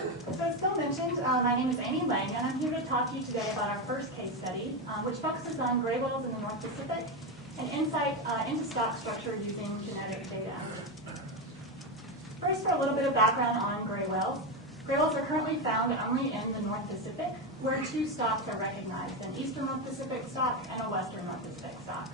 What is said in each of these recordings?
So as Phil mentioned, my name is Aimee, and I'm here to talk to you today about our first case study, which focuses on gray whales in the North Pacific and insight into stock structure using genetic data. First, for a little bit of background on gray whales. Gray whales are currently found only in the North Pacific, where two stocks are recognized, an Eastern North Pacific stock and a Western North Pacific stock.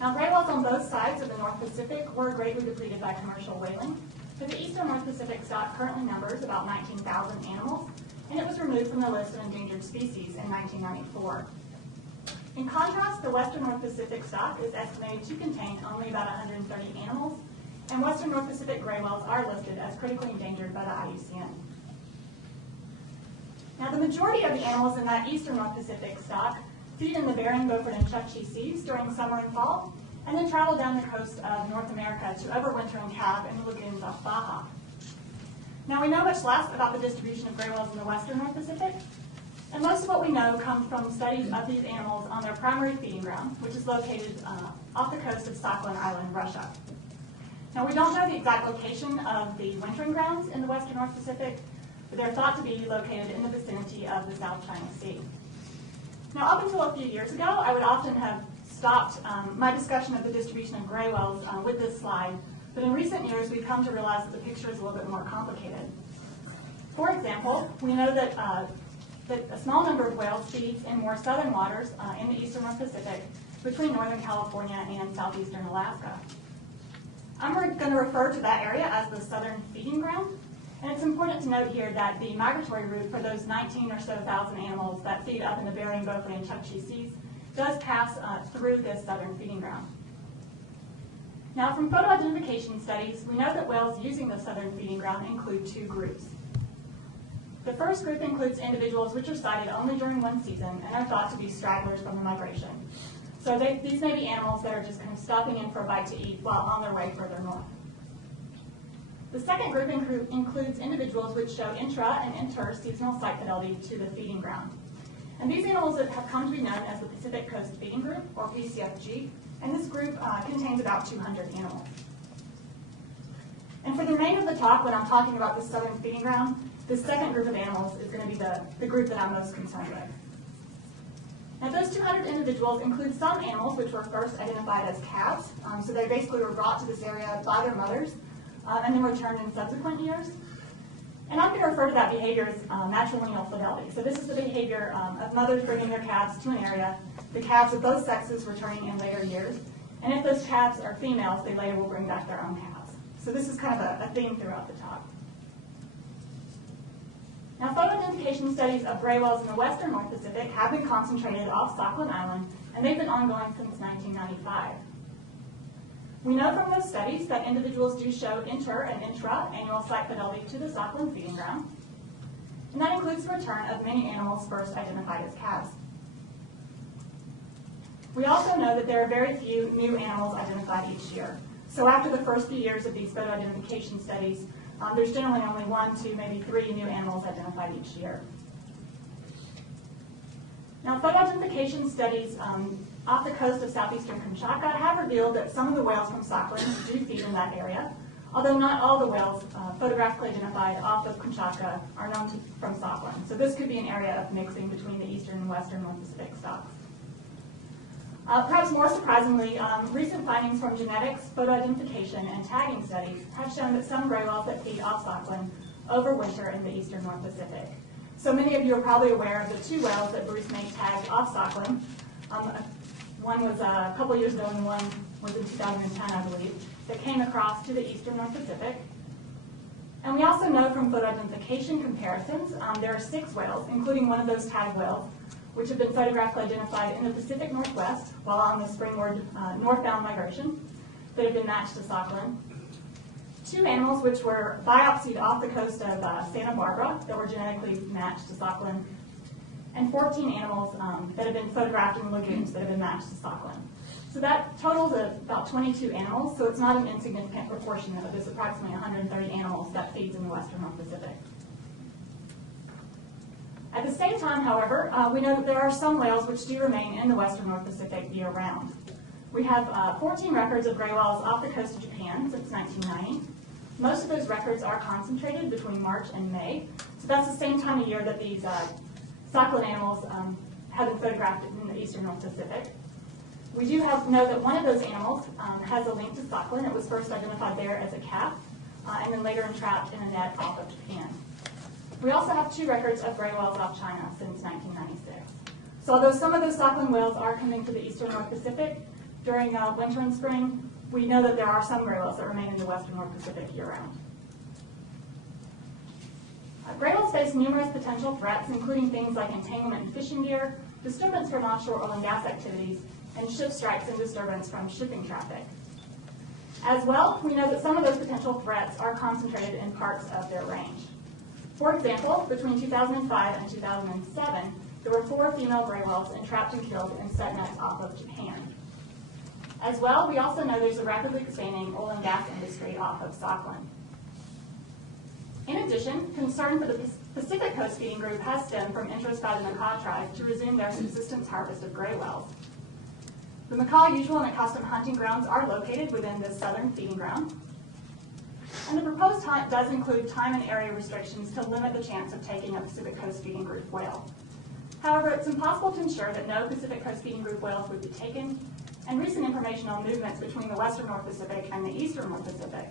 Now, gray whales on both sides of the North Pacific were greatly depleted by commercial whaling. But the Eastern North Pacific stock currently numbers about 19,000 animals, and it was removed from the list of endangered species in 1994. In contrast, the Western North Pacific stock is estimated to contain only about 130 animals, and Western North Pacific gray whales are listed as critically endangered by the IUCN. Now, the majority of the animals in that Eastern North Pacific stock feed in the Bering, Beaufort, and Chukchi seas during summer and fall, and then travel down the coast of North America to overwinter and calve in the lagoons off Baja. Now, we know much less about the distribution of gray whales in the Western North Pacific, and most of what we know comes from studies of these animals on their primary feeding ground, which is located off the coast of Sakhalin Island, Russia. Now, we don't know the exact location of the wintering grounds in the Western North Pacific, but they're thought to be located in the vicinity of the South China Sea. Now, up until a few years ago, I would often have stopped my discussion of the distribution of gray whales with this slide, but in recent years we've come to realize that the picture is a little bit more complicated. For example, we know that a small number of whales feeds in more southern waters in the Eastern North Pacific between northern California and southeastern Alaska. I'm going to refer to that area as the southern feeding ground, and it's important to note here that the migratory route for those 19 or so thousand animals that feed up in the Bering, Beaufort, and Chukchi seas does pass through this southern feeding ground. Now, from photo identification studies, we know that whales using the southern feeding ground include two groups. The first group includes individuals which are sighted only during one season and are thought to be stragglers from the migration. So these may be animals that are just kind of stopping in for a bite to eat while on their way further north. The second group includes individuals which show intra- and inter-seasonal sight fidelity to the feeding ground. And these animals have come to be known as the Pacific Coast Feeding Group, or PCFG, and this group contains about 200 animals. And for the remainder of the talk, when I'm talking about the southern feeding ground, this second group of animals is going to be the group that I'm most concerned with. Now, those 200 individuals include some animals which were first identified as calves, so they basically were brought to this area by their mothers and then returned in subsequent years. And I'm going to refer to that behavior as matrilineal fidelity. So this is the behavior of mothers bringing their calves to an area, the calves of both sexes returning in later years, and if those calves are females, they later will bring back their own calves. So this is kind of a theme throughout the talk. Now, photo identification studies of gray whales in the Western North Pacific have been concentrated off Sakhalin Island, and they've been ongoing since 1995. We know from those studies that individuals do show inter- and intra-annual sight fidelity to the Sakhalin feeding ground, and that includes the return of many animals first identified as calves. We also know that there are very few new animals identified each year. So after the first few years of these photo identification studies, there's generally only 1, 2, maybe 3 new animals identified each year. Now, photo identification studies off the coast of southeastern Kamchatka have revealed that some of the whales from Sakhalin do feed in that area, although not all the whales photographically identified off of Kamchatka are known from Sakhalin. So this could be an area of mixing between the eastern and western North Pacific stocks. Perhaps more surprisingly, recent findings from genetics, photo identification, and tagging studies have shown that some gray whales that feed off Sakhalin overwinter in the eastern North Pacific. So many of you are probably aware of the 2 whales that Bruce May tagged off Sakhalin. One was a couple years ago and one was in 2010, I believe, that came across to the eastern North Pacific. And we also know from photo identification comparisons, there are 6 whales, including one of those tagged whales, which have been photographically identified in the Pacific Northwest while on the springward northbound migration that have been matched to Sakhalin. 2 animals which were biopsied off the coast of Santa Barbara that were genetically matched to Sakhalin, and 14 animals that have been photographed in lagoons that have been matched to Sakhalin. So that totals about 22 animals, so it's not an insignificant proportion of this approximately 130 animals that feeds in the western North Pacific. At the same time, however, we know that there are some whales which do remain in the western North Pacific year-round. We have 14 records of gray whales off the coast of Japan since 1990. Most of those records are concentrated between March and May. So that's the same time of year that these suckling animals have been photographed in the eastern North Pacific. We do know that one of those animals has a link to suckling. It was first identified there as a calf, and then later entrapped in a net off of Japan. We also have 2 records of gray whales off China since 1996. So although some of those suckling whales are coming to the eastern North Pacific during winter and spring, we know that there are some gray whales that remain in the western North Pacific year-round. Gray whales face numerous potential threats, including things like entanglement in fishing gear, disturbance from offshore oil and gas activities, and ship strikes and disturbance from shipping traffic. As well, we know that some of those potential threats are concentrated in parts of their range. For example, between 2005 and 2007, there were 4 female gray whales entrapped and killed in set nets off of Japan. As well, we also know there's a rapidly expanding oil and gas industry off of Sakhalin. In addition, concern for the Pacific Coast feeding group has stemmed from interest by the macaw tribe to resume their subsistence harvest of gray whales. The macaw usual and accustomed hunting grounds are located within the southern feeding ground. And the proposed hunt does include time and area restrictions to limit the chance of taking a Pacific Coast feeding group whale. However, it's impossible to ensure that no Pacific Coast feeding group whales would be taken, and recent information on movements between the western North Pacific and the eastern North Pacific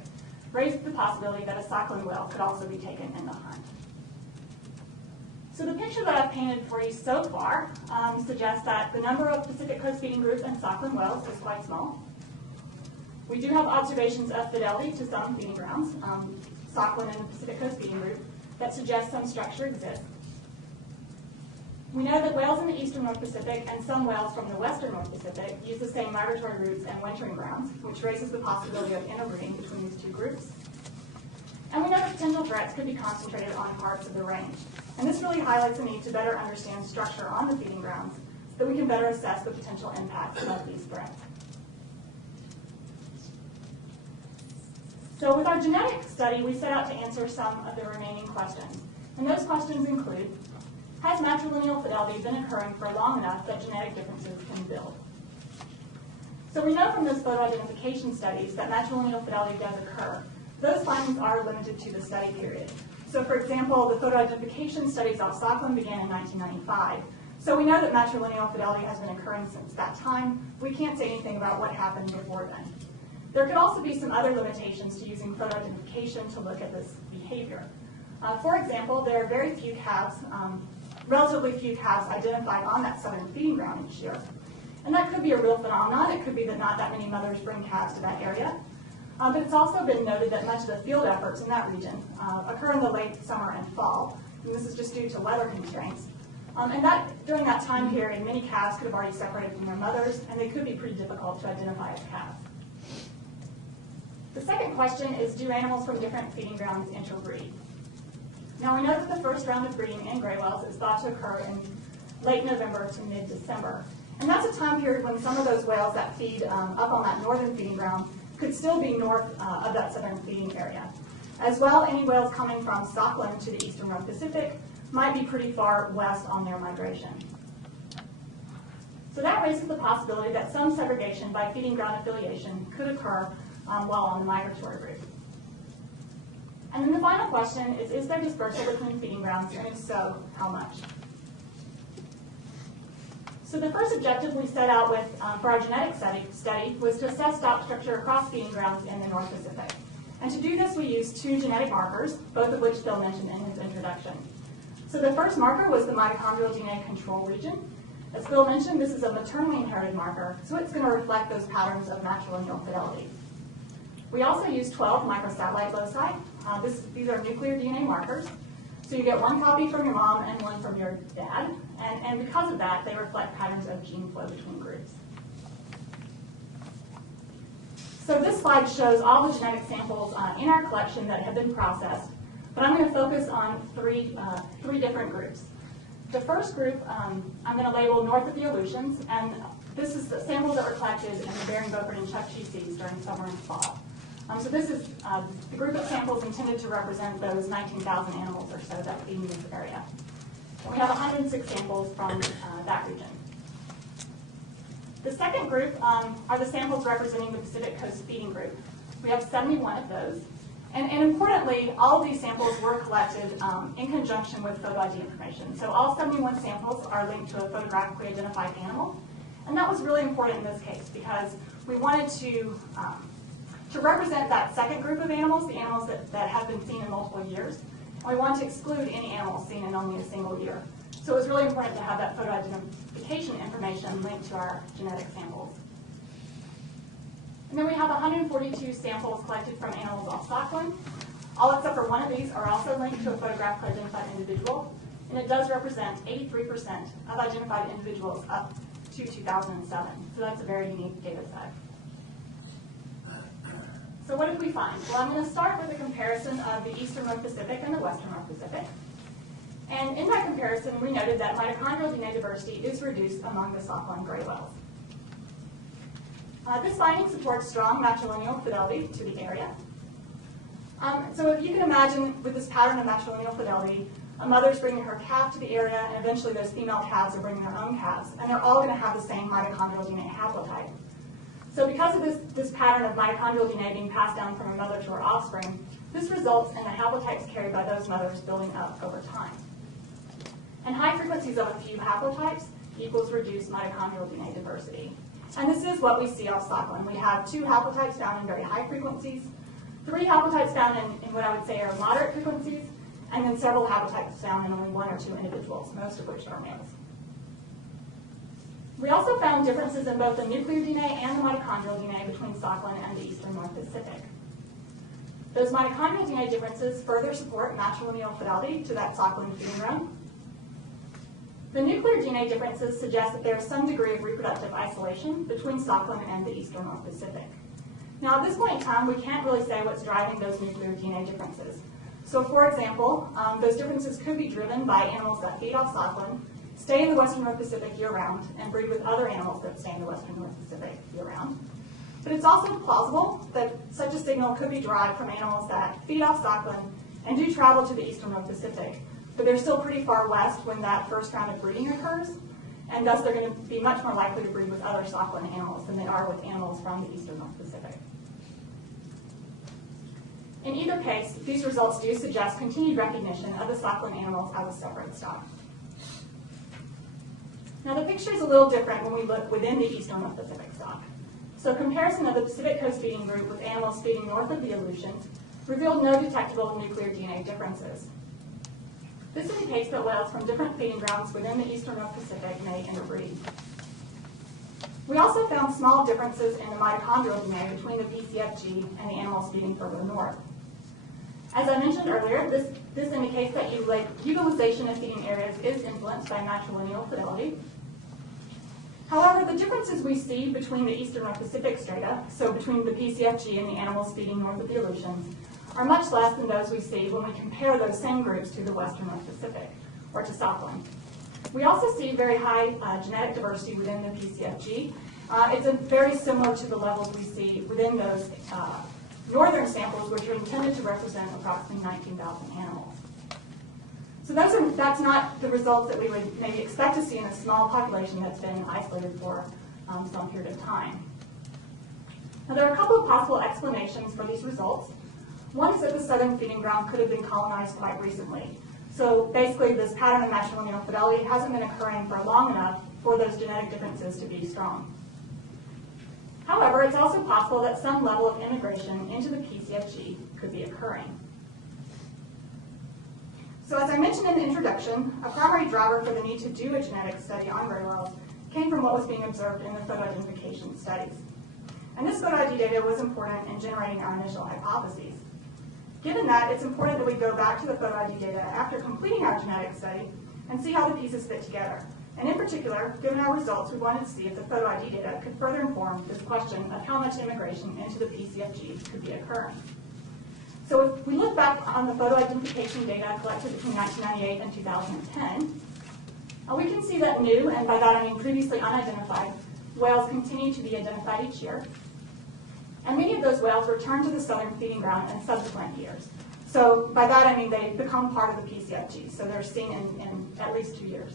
raised the possibility that a suckling whale could also be taken in the hunt. So the picture that I've painted for you so far suggests that the number of Pacific Coast feeding group and suckling whales is quite small. We do have observations of fidelity to some feeding grounds, Sakhalin and the Pacific Coast feeding group, that suggest some structure exists. We know that whales in the eastern North Pacific and some whales from the western North Pacific use the same migratory routes and wintering grounds, which raises the possibility of interbreeding between these 2 groups. And we know that potential threats could be concentrated on parts of the range. And this really highlights the need to better understand structure on the feeding grounds so that we can better assess the potential impacts of these threats. So with our genetic study, we set out to answer some of the remaining questions. And those questions include, has matrilineal fidelity been occurring for long enough that genetic differences can build? So we know from those photo identification studies that matrilineal fidelity does occur. Those findings are limited to the study period. So for example, the photo identification studies off Sakhalin began in 1995. So we know that matrilineal fidelity has been occurring since that time. We can't say anything about what happened before then. There could also be some other limitations to using photo identification to look at this behavior. For example, there are very few calves, relatively few calves identified on that southern feeding ground each year. And that could be a real phenomenon. It could be that not that many mothers bring calves to that area. But it's also been noted that much of the field efforts in that region occur in the late summer and fall. And this is just due to weather constraints. And during that time period, many calves could have already separated from their mothers, and they could be pretty difficult to identify as calves. The second question is, do animals from different feeding grounds interbreed? Now we know that the first round of breeding in gray whales is thought to occur in late November to mid-December. And that's a time period when some of those whales that feed up on that northern feeding ground could still be north of that southern feeding area. As well, any whales coming from Sakhalin to the eastern North Pacific might be pretty far west on their migration. So that raises the possibility that some segregation by feeding ground affiliation could occur while on the migratory route. And then the final question is there dispersal between feeding grounds, and if so, how much? So the first objective we set out with for our genetic study was to assess stock structure across feeding grounds in the North Pacific. And to do this, we used 2 genetic markers, both of which Phil mentioned in his introduction. So the first marker was the mitochondrial DNA control region. As Phil mentioned, this is a maternally inherited marker, so it's going to reflect those patterns of matrilineal fidelity. We also used 12 microsatellite loci. These are nuclear DNA markers. So you get 1 copy from your mom and 1 from your dad. And because of that, they reflect patterns of gene flow between groups. So this slide shows all the genetic samples in our collection that have been processed. But I'm going to focus on three different groups. The first group I'm going to label north of the Aleutians. And this is the samples that were collected in the Bering, Beaufort, and Chukchi Seas during summer and fall. So this is the group of samples intended to represent those 19,000 animals or so that feed in this area. And we have 106 samples from that region. The second group are the samples representing the Pacific Coast feeding group. We have 71 of those. And importantly, all of these samples were collected in conjunction with photo ID information. So all 71 samples are linked to a photographically identified animal. And that was really important in this case because we wanted to represent that second group of animals, the animals that have been seen in multiple years. And we wanted to exclude any animals seen in only a single year. So it was really important to have that photo identification information linked to our genetic samples. And then we have 142 samples collected from animals off stockland. All except for one of these are also linked to a photographically identified individual, and it does represent 83% of identified individuals up to 2007. So that's a very unique data set. So what did we find? Well, I'm going to start with a comparison of the eastern North Pacific and the western North Pacific. And in that comparison, we noted that mitochondrial DNA diversity is reduced among the softline gray whales. This finding supports strong matrilineal fidelity to the area. So if you can imagine with this pattern of matrilineal fidelity, a mother's bringing her calf to the area, and eventually those female calves are bringing their own calves, and they're all going to have the same mitochondrial DNA haplotype. So because of this pattern of mitochondrial DNA being passed down from a mother to her offspring, this results in the haplotypes carried by those mothers building up over time. And high frequencies of a few haplotypes equals reduced mitochondrial DNA diversity. And this is what we see off stockland. We have 2 haplotypes found in very high frequencies, 3 haplotypes found in what I would say are moderate frequencies, and then several haplotypes found in only 1 or 2 individuals, most of which are males. We also found differences in both the nuclear DNA and the mitochondrial DNA between stockland and the eastern North Pacific. Those mitochondrial DNA differences further support matrilineal fidelity to that stockland feeding ground. The nuclear DNA differences suggest that there is some degree of reproductive isolation between stockland and the eastern North Pacific. Now, at this point in time, we can't really say what's driving those nuclear DNA differences. So, for example, those differences could be driven by animals that feed off stockland, stay in the western North Pacific year-round, and breed with other animals that stay in the western North Pacific year-round. But it's also plausible that such a signal could be derived from animals that feed off stockland and do travel to the eastern North Pacific, but they're still pretty far west when that first round of breeding occurs, and thus they're going to be much more likely to breed with other stockland animals than they are with animals from the eastern North Pacific. In either case, these results do suggest continued recognition of the stockland animals as a separate stock. Now the picture is a little different when we look within the eastern North Pacific stock. So comparison of the Pacific Coast feeding group with animals feeding north of the Aleutians revealed no detectable nuclear DNA differences. This indicates that whales from different feeding grounds within the eastern North Pacific may interbreed. We also found small differences in the mitochondrial DNA between the PCFG and the animals feeding further north. As I mentioned earlier, this indicates that utilization of feeding areas is influenced by matrilineal fidelity. However, the differences we see between the eastern North Pacific strata, so between the PCFG and the animals feeding north of the Aleutians, are much less than those we see when we compare those same groups to the western North Pacific, or to stockland. We also see very high genetic diversity within the PCFG. It's very similar to the levels we see within those northern samples, which are intended to represent approximately 19,000 animals. So that's not the results that we would maybe expect to see in a small population that's been isolated for some period of time. Now, there are a couple of possible explanations for these results. One is that the southern feeding ground could have been colonized quite recently. So basically, this pattern of matrilineal fidelity hasn't been occurring for long enough for those genetic differences to be strong. However, it's also possible that some level of immigration into the PCFG could be occurring. So as I mentioned in the introduction, a primary driver for the need to do a genetic study on gray whales came from what was being observed in the photo identification studies. And this photo ID data was important in generating our initial hypotheses. Given that, it's important that we go back to the photo ID data after completing our genetic study and see how the pieces fit together. And in particular, given our results, we wanted to see if the photo ID data could further inform this question of how much immigration into the PCFG could be occurring. So if we look back on the photo identification data collected between 1998 and 2010, we can see that new, and by that I mean previously unidentified, whales continue to be identified each year. And many of those whales return to the southern feeding ground in subsequent years. So by that I mean they become part of the PCFG, so they're seen in at least 2 years.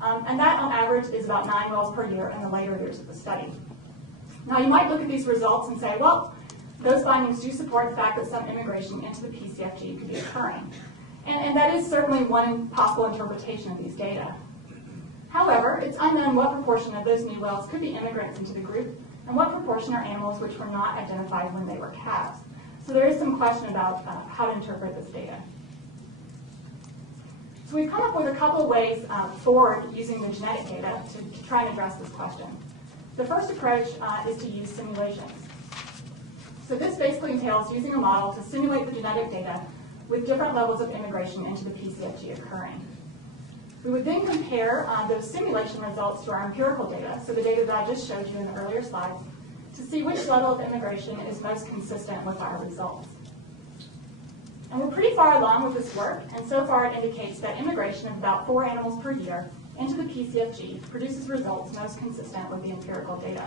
And that on average is about 9 whales per year in the later years of the study. Now you might look at these results and say, well, those findings do support the fact that some immigration into the PCFG could be occurring. And that is certainly one possible interpretation of these data. However, it's unknown what proportion of those new whales could be immigrants into the group, and what proportion are animals which were not identified when they were calves. So there is some question about how to interpret this data. So we've come up with a couple of ways forward using the genetic data to try and address this question. The first approach is to use simulations. So this basically entails using a model to simulate the genetic data with different levels of immigration into the PCFG occurring. We would then compare those simulation results to our empirical data, so the data that I just showed you in the earlier slides, to see which level of immigration is most consistent with our results. And we're pretty far along with this work, and so far it indicates that immigration of about 4 animals per year into the PCFG produces results most consistent with the empirical data.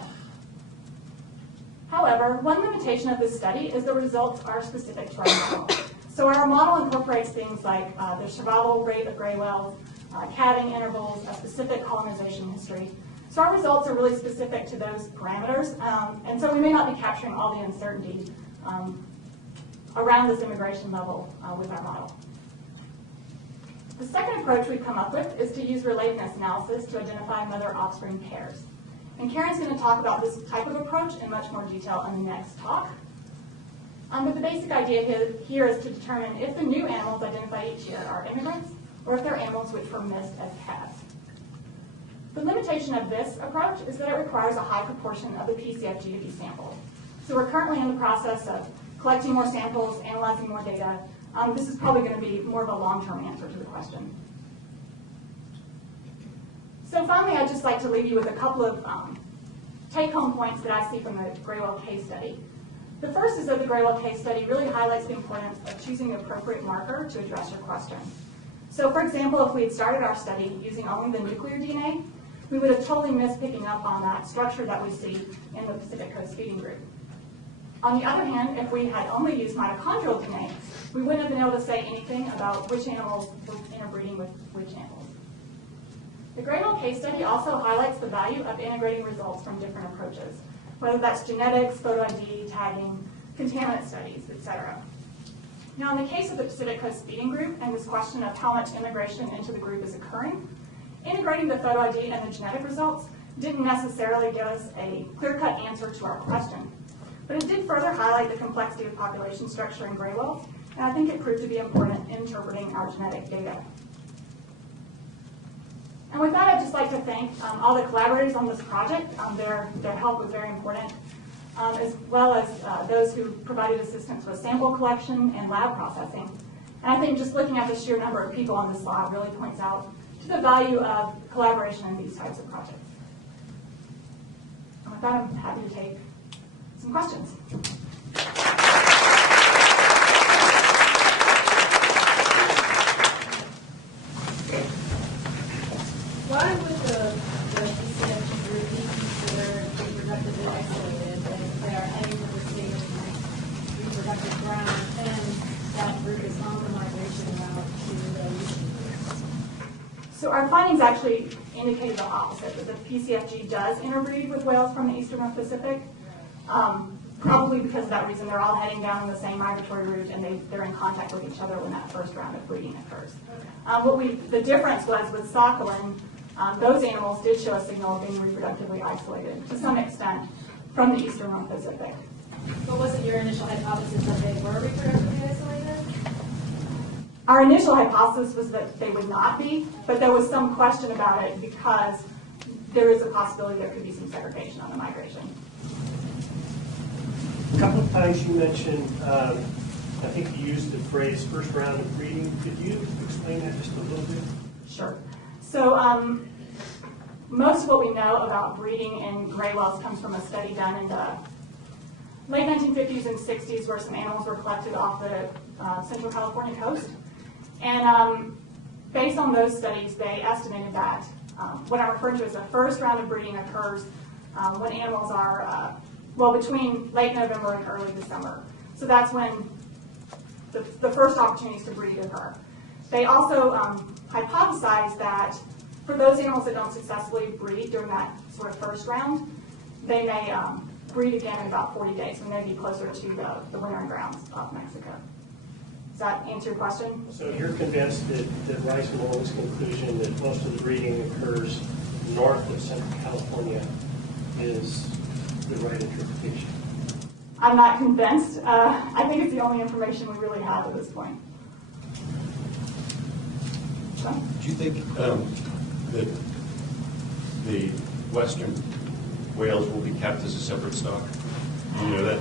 However, one limitation of this study is the results are specific to our model. So our model incorporates things like the survival rate of gray whales, calving intervals, a specific colonization history. So our results are really specific to those parameters, and so we may not be capturing all the uncertainty around this immigration level with our model. The second approach we've come up with is to use relatedness analysis to identify mother-offspring pairs. And Karen's going to talk about this type of approach in much more detail in the next talk. But the basic idea here is to determine if the new animals identified each year are immigrants, or if they're animals which were missed as calves. The limitation of this approach is that it requires a high proportion of the PCFG to be sampled. So we're currently in the process of collecting more samples, analyzing more data. This is probably going to be more of a long-term answer to the question. So finally, I'd just like to leave you with a couple of take-home points that I see from the gray whale case study. The first is that the gray whale case study really highlights the importance of choosing the appropriate marker to address your question. So for example, if we had started our study using only the nuclear DNA, we would have totally missed picking up on that structure that we see in the Pacific Coast feeding group. On the other hand, if we had only used mitochondrial DNA, we wouldn't have been able to say anything about which animals were interbreeding with which animals. The gray whale case study also highlights the value of integrating results from different approaches, whether that's genetics, photo ID, tagging, contaminant studies, etc. Now, in the case of the Pacific Coast feeding group and this question of how much immigration into the group is occurring, integrating the photo ID and the genetic results didn't necessarily give us a clear-cut answer to our question, but it did further highlight the complexity of population structure in gray whales, and I think it proved to be important in interpreting our genetic data. And with that, I'd just like to thank all the collaborators on this project. Their help was very important, as well as those who provided assistance with sample collection and lab processing. And I think just looking at the sheer number of people on this lab really points out to the value of collaboration in these types of projects. And with that, I'm happy to take some questions. Why would the PCFG group be considered reproductively isolated, and if they are heading to the same reproductive ground, then that group is on the migration route to the eastern group? So our findings actually indicated the opposite, that the PCFG does interbreed with whales from the eastern North Pacific. Probably because of that reason, they're all heading down the same migratory route, and they're in contact with each other when that first round of breeding occurs. The difference was with Socolin, those animals did show a signal of being reproductively isolated to some extent from the eastern North Pacific. But was it your initial hypothesis that they were reproductively isolated? Our initial hypothesis was that they would not be, but there was some question about it because there is a possibility there could be some segregation on the migration. A couple of times you mentioned, I think you used the phrase first round of breeding. Could you explain that just a little bit? Sure. So most of what we know about breeding in gray whales comes from a study done in the late 1950s and 60s where some animals were collected off the Central California coast. And based on those studies, they estimated that what I'm referring to as the first round of breeding occurs when animals are between late November and early December. So that's when the first opportunities to breed occur. They also hypothesized that for those animals that don't successfully breed during that sort of first round, they may breed again in about 40 days. We may be closer to the wintering grounds off Mexico. Does that answer your question? So you're convinced that Rice and Lowell's conclusion that most of the breeding occurs north of Central California is the right interpretation? I'm not convinced. I think it's the only information we really have at this point. So? Do you think that the western whales will be kept as a separate stock? You know, that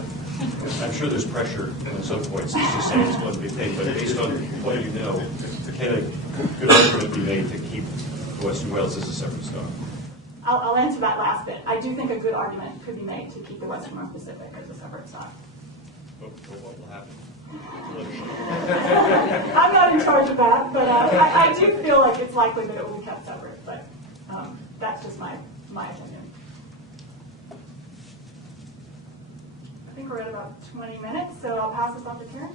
I'm sure there's pressure at some points to just say it's one big thing, but based on what you know, can a good argument be made to keep the western whales as a separate stock? I'll answer that last bit. I do think a good argument could be made to keep the western North Pacific as a separate stock. But what will happen? I'm not in charge of that, but I do feel like it's likely that it will be kept separate, but that's just my opinion. I think we're at about 20 minutes, so I'll pass this on to Karen.